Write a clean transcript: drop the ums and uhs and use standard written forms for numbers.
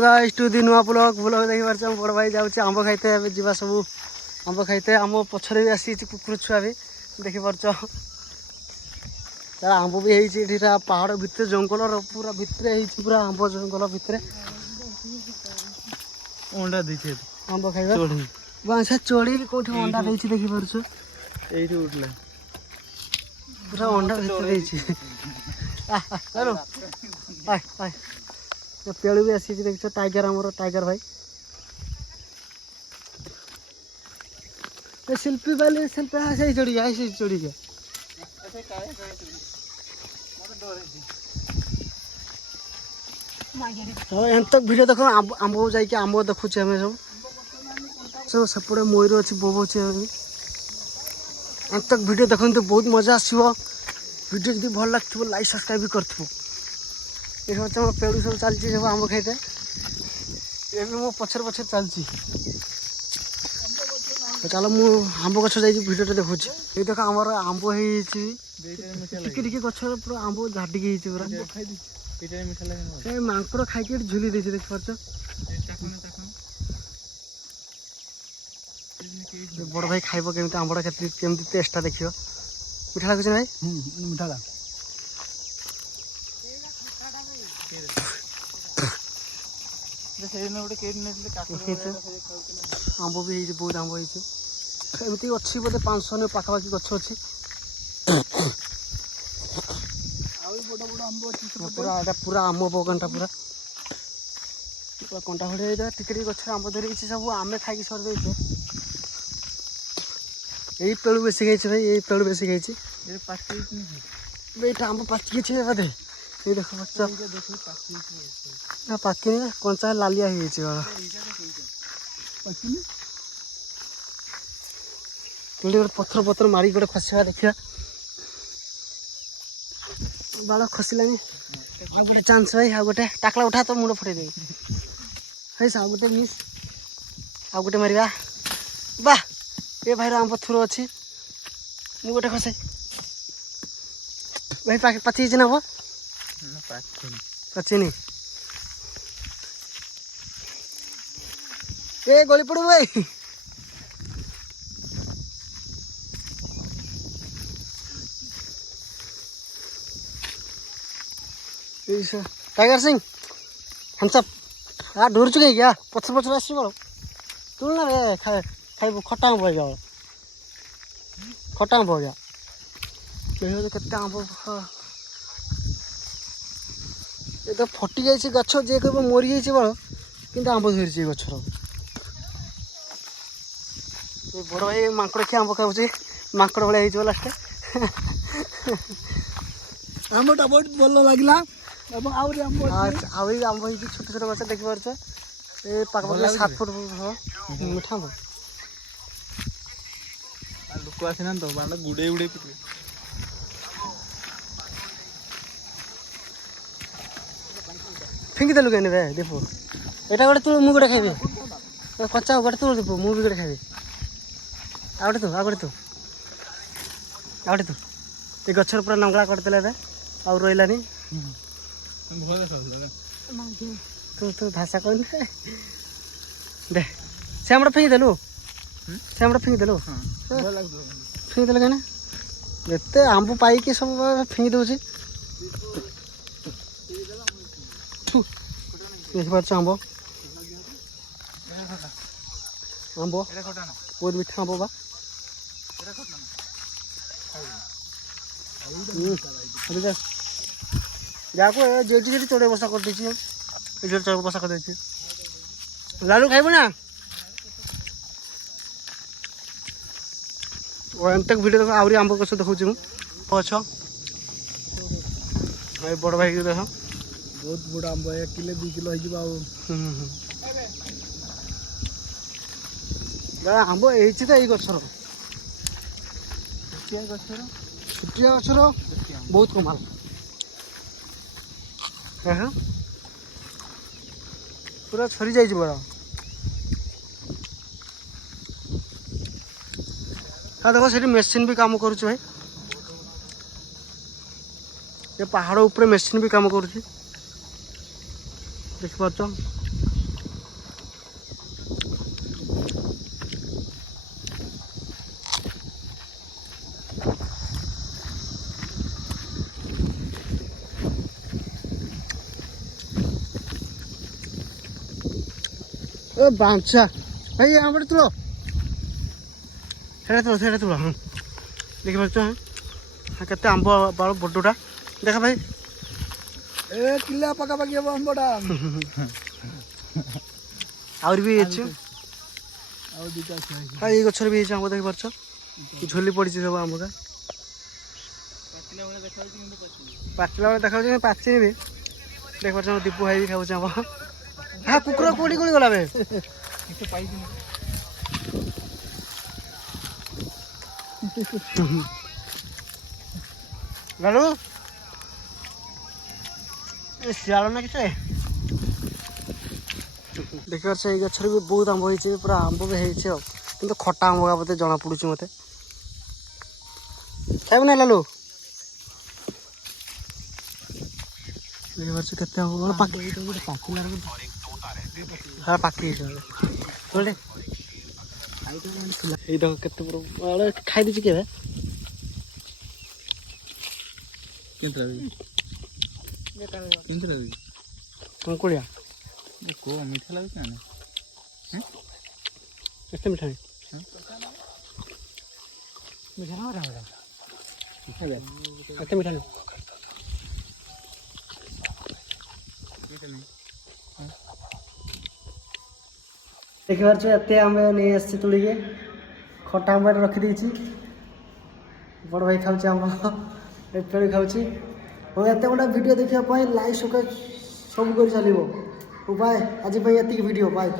Guys to the नुआ blog देखि पारछ हम बड़ भाई जाउछ आंब खाइते अब जीवा सब आंब खाइते आम पछरे भी आसी कुकुर छुआ भी देखि पारछ तार आंब भी हेई एठीरा पहाड़ भितर जंगल पूरा भितर हेई पूरा आंब जंगल भितर अंडा दैछे आंब खाइबा चोड़ी बांसा चोड़ी भी कोठी अंडा दैछि देखि पारछ एठी उठला पूरा अंडा भितर दैछि हेलो हाय हाय पेड़ भी आसी देख टाइगर आमर टाइगर भाई शिल्पी वाले शिल्पी ऐसे चढ़ी गया ऐसे चढ़ी गया तो एम तक वीडियो देख आंब जाइए आंब देखुचे आम सब सेपटे मयूर अच्छी बोबे एम तक वीडियो देखते बहुत मजा आसो वीडियो जब भल लगे लाइक सब्सक्राइब भी कर ये सब पेड़ सब चलती सब आंब खाइते ये भी मो पछर पछर चलती चलो मु आंब गछ जाइए भिडियो देखुँ ये देख आमर आंब होके गछ पूरा आंब झाटिकी पूरा मांकड़ खाई झुली देती देख पार्छ बड़ भाई खाइब केमती आंबड़ा केमती टेस्टा देख मीठा लगुच भाई मीठा आंब भी बहुत आंब होमती अच्छी बोधे 500 ने पाखापाखि गछ अच्छी पूरा पूरा आम बगानटा पूरा कंटा खड़े टिके गच आंब धरी सब आम खाई सर दे यही पेड़ बेसी खाई भाई यही पेड़ बेसी खाई आंब पाचिकी बोधे ये देख बच्चा पाकिनी कंचा लालिया गोटे पथर पथर मारी गोटे खसवा देखा बाड़ खसलानी आ गोटे चांस भाई आ गोटे टाकला उठा तो मुंड फटे दे आ गोटे मिस आ गोटे मारिबा वाह ये भाई आम थुर अच्छी मु गोटे खसे भाई पाची ना वो पाचिनी ए गली पड़ू भाई टाइगर सिंह हंसअप आ ढूर चुके क्या पछर पछर आस तुलना रे खाइब खटा आंब गया खटा आंब गया केते आंब ये तो फटी जाइए गछ जे कह मरी जाइए बड़ कि आंब धरी गछर बड़ भाई मांकड़ खिया आंब खाऊे मांकड़ भाया लास्ट आंबटा बहुत भल लगला आंब छोट छोट गछ देख पार्छ ये पाखा 7 फुट मीठा आंब लोक आसीना तो बांडा गुड़े गुड़े पिटे फिंगी देलु कहने रे देखो एटा गोटे तू मु गोटे खाइबे कच्चा गोटे तू देखो मु भी गोटे खाइबे आ गोटे तू ये गछर पूरा नंगला करदेला रे आ रहिलानी तू भाषा कहन दे से हमरा फिंगी देलु फिंगी देलु कहना एते आंब पाई सब फिंगी दउछि देख पार्छ आंब बहुत मीठा आंब बा जो चौड़े बसा कर चौड़े बसा कर लालू खाइब ना एम तक वीडियो देख आउरी आंब गछ देखुची मुझे बड़ भाई देख बहुत बड़ा आंब 1 किलो 2 किलो हो आंब यही गछर छुटिया गछर बहुत कमाल पूरा छरी जाइए बड़ा हाँ देखो से मेसीन भी काम करुच भाई ये पहाड़ ऊपर मेसीन भी काम करुच देख पार्छ ଏ ବାଞ୍ଚା ଭାଇ ଆମର ତୁଳ ସେଇଟା ତୁଳ ହଁ ଦେଖିପାରୁଛ ହଁ କେତେ ଆମ୍ବ ବାଳ ବଡ଼ଟା ଦେଖ ଭାଇ ଏ କିଲା ପାଖାପାଖି ହବ ଆମ୍ବଟା। ଆହୁରି ବି ହେଇଛି ଆଉ ଦିଟା ଅଛି ଆଉ ଏଇ ଗଛରେ ବି ହେଇଛି ଆମ୍ବ ଦେଖିପାରୁଛ ଝୁଲି ପଡ଼ିଛି ସବୁ ଆମ୍ବଟା ପାଚିଲା ବେଳେ ଦେଖାଯାଉଛି କିନ୍ତୁ ପାଚିନି ବି ଦେଖିପାରୁଛ ଆମ ଦୀପୁ ଭାଇ ବି ଖାଉଛି ଆମ୍ବ ହଁ କୁକୁର କୋଉଠି କୋଉଠି ଗଲା ବେ ଗାଲୁ ଶିଆଳ ନା କିଛି ଦେଖିପାରୁଛ ଏଇ ଗଛରେ ବି ବହୁତ ଆମ୍ବ ହେଇଛି ପୁରା ଆମ୍ବ ବି ହେଇଛି ଆଉ କିନ୍ତୁ ଖଟା ଆମ୍ବ ବୋଧେ ଜଣା ପଡୁଛି ମତେ ଖାଇବୁ ନା ଲାଲୁ ଦେଖିପାରୁଛ କେତେ ଆମ୍ବ କଣ ପାଖି ହଁ ପାଖି ହେଇଛି ଏଇ ଦେଖ କେତେ ବড় ଖାଇ ଦେଇଛି କେବେ କୁଳିଆ ମିଠା ଲାଗୁଛି ନା ଏତେ ମିଠା ନାହିଁ ମିଠା ନା ଏତେ ମିଠା ନାହିଁ ଦେଖିପାରୁଛୁ ଏତେ ଆମେ ନେଇ ଆସିଛି ତୁଳିକି ଖଟା ଆମ୍ବରେ ରଖିଦେଇଛି ବଡ଼ ଭାଇ ଖାଉଛି ଆମ୍ବ ଏପରି ଖାଉଛି ହଉ ଏତେ ଗୋଟେ ଭିଡ଼ିଓ ଦେଖିବା ପାଇଁ ଲାଇକ୍ ସବସ୍କ୍ରାଇବ୍ ସବୁ କରି ଚାଲିବ ହଉ ବାଏ ଆଜି ପାଇଁ ଏତିକି ଭିଡ଼ିଓ ବାଏ